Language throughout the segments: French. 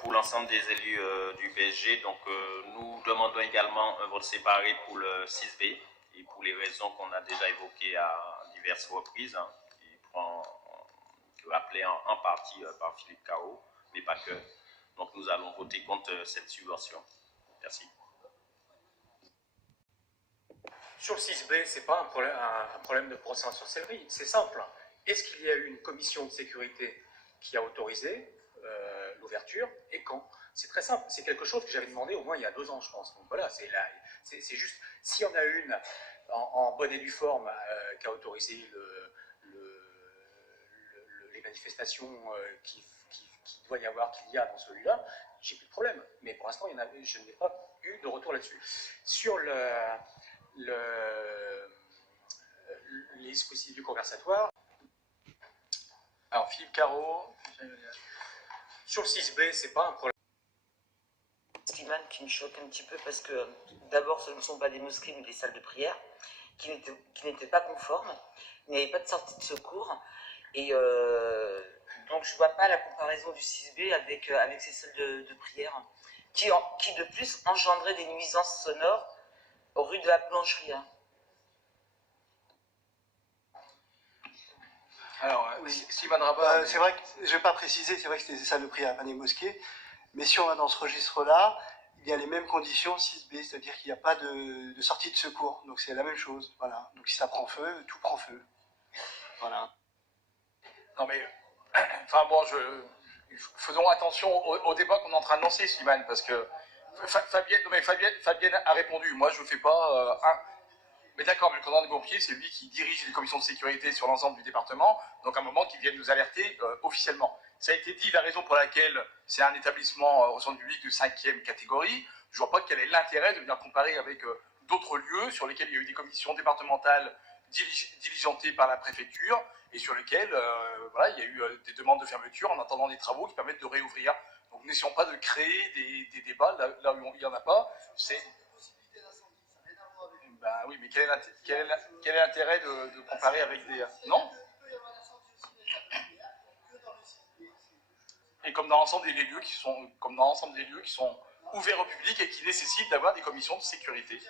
pour l'ensemble des élus du PSG. Donc, nous demandons également un vote séparé pour le 6B et pour les raisons qu'on a déjà évoquées à diverses reprises, hein, rappelées en partie par Philippe Caro, mais pas que. Donc, nous allons voter contre cette subvention. Merci. Sur le 6B, ce n'est pas un problème de procès en sorcellerie, c'est simple. Est-ce qu'il y a eu une commission de sécurité qui a autorisé l'ouverture et quand? C'est très simple, c'est quelque chose que j'avais demandé au moins il y a 2 ans, je pense. Donc voilà, c'est juste, s'il y en a une en bonne et due forme qui a autorisé les manifestations qu'il doit y avoir, qu'il y a dans celui-là, j'ai plus de problème. Mais pour l'instant, je n'ai pas eu de retour là-dessus. Sur les dispositifs du conversatoire. Alors, Philippe Caro, sur le 6B, c'est pas un problème. Slimane qui me choque un petit peu parce que d'abord, ce ne sont pas des mosquées mais des salles de prière qui n'étaient pas conformes. Il n'y avait pas de sortie de secours. Et donc, je ne vois pas la comparaison du 6B avec ces salles de prière qui de plus engendraient des nuisances sonores rue de la Blancherie. Alors, oui. Slimane Rabat. C'est vrai que je ne vais pas préciser, c'est vrai que c'était des salles de prière, pas des mosquées, mais si on va dans ce registre-là, il y a les mêmes conditions 6B, c'est-à-dire qu'il n'y a pas de sortie de secours, donc c'est la même chose. Voilà. Donc si ça prend feu, tout prend feu. Voilà. Non mais, enfin bon, faisons attention au débat qu'on est en train de lancer, Slimane, parce que Fabienne a répondu. Moi, je ne fais pas Mais d'accord, mais le commandant des pompiers, c'est lui qui dirige les commissions de sécurité sur l'ensemble du département, donc à un moment qu'ils viennent nous alerter officiellement. Ça a été dit, la raison pour laquelle c'est un établissement au centre public de 5e catégorie. Je ne vois pas quel est l'intérêt de venir comparer avec d'autres lieux sur lesquels il y a eu des commissions départementales diligentées par la préfecture et sur lesquelles voilà, il y a eu des demandes de fermeture en attendant des travaux qui permettent de réouvrir. Donc n'essayons pas de créer des débats là où il n'y en a pas. Ben oui, mais quel est l'intérêt de comparer avec des... Non? Et comme dans l'ensemble des lieux qui sont ouverts au public et qui nécessitent d'avoir des commissions de sécurité.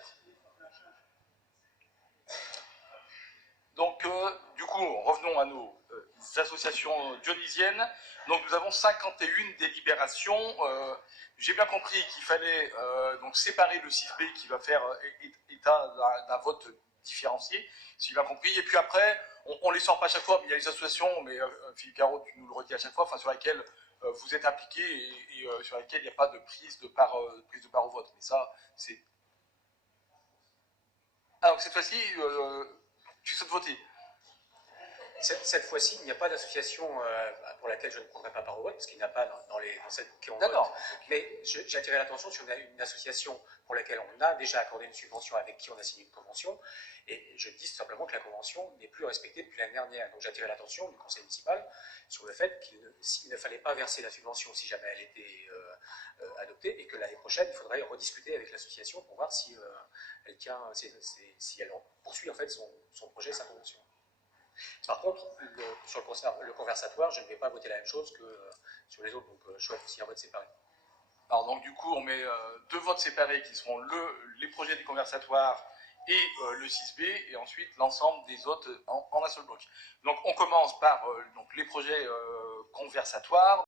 Donc, du coup, revenons à nos associations dionysiennes. Donc, nous avons 51 délibérations. J'ai bien compris qu'il fallait donc séparer le 6B qui va faire état d'un vote différencié, si j'ai bien compris. Et puis après, on ne les sort pas à chaque fois, mais il y a les associations, mais Philippe Caro, tu nous le redis à chaque fois, enfin, sur laquelle vous êtes impliqué et sur laquelle il n'y a pas de prise de part au vote. Mais ça, c'est... Ah, donc cette fois-ci, tu souhaites voter? Cette fois-ci, il n'y a pas d'association pour laquelle je ne prendrai pas part au vote, parce qu'il n'y en a pas dans celles qui ont voté. Mais j'ai attiré l'attention sur une association pour laquelle on a déjà accordé une subvention, avec qui on a signé une convention, et je dis simplement que la convention n'est plus respectée depuis l'année dernière. Donc j'ai attiré l'attention du conseil municipal sur le fait qu'il ne fallait pas verser la subvention si jamais elle était adoptée, et que l'année prochaine, il faudrait rediscuter avec l'association pour voir si elle poursuit en fait son projet, sa convention. Par contre, sur le conversatoire, je ne vais pas voter la même chose que sur les autres, donc je souhaite aussi un vote séparé. Alors donc du coup, on met 2 votes séparés qui seront les projets du conversatoire et le 6B, et ensuite l'ensemble des autres en un seul bloc. Donc on commence par donc, les projets conversatoires.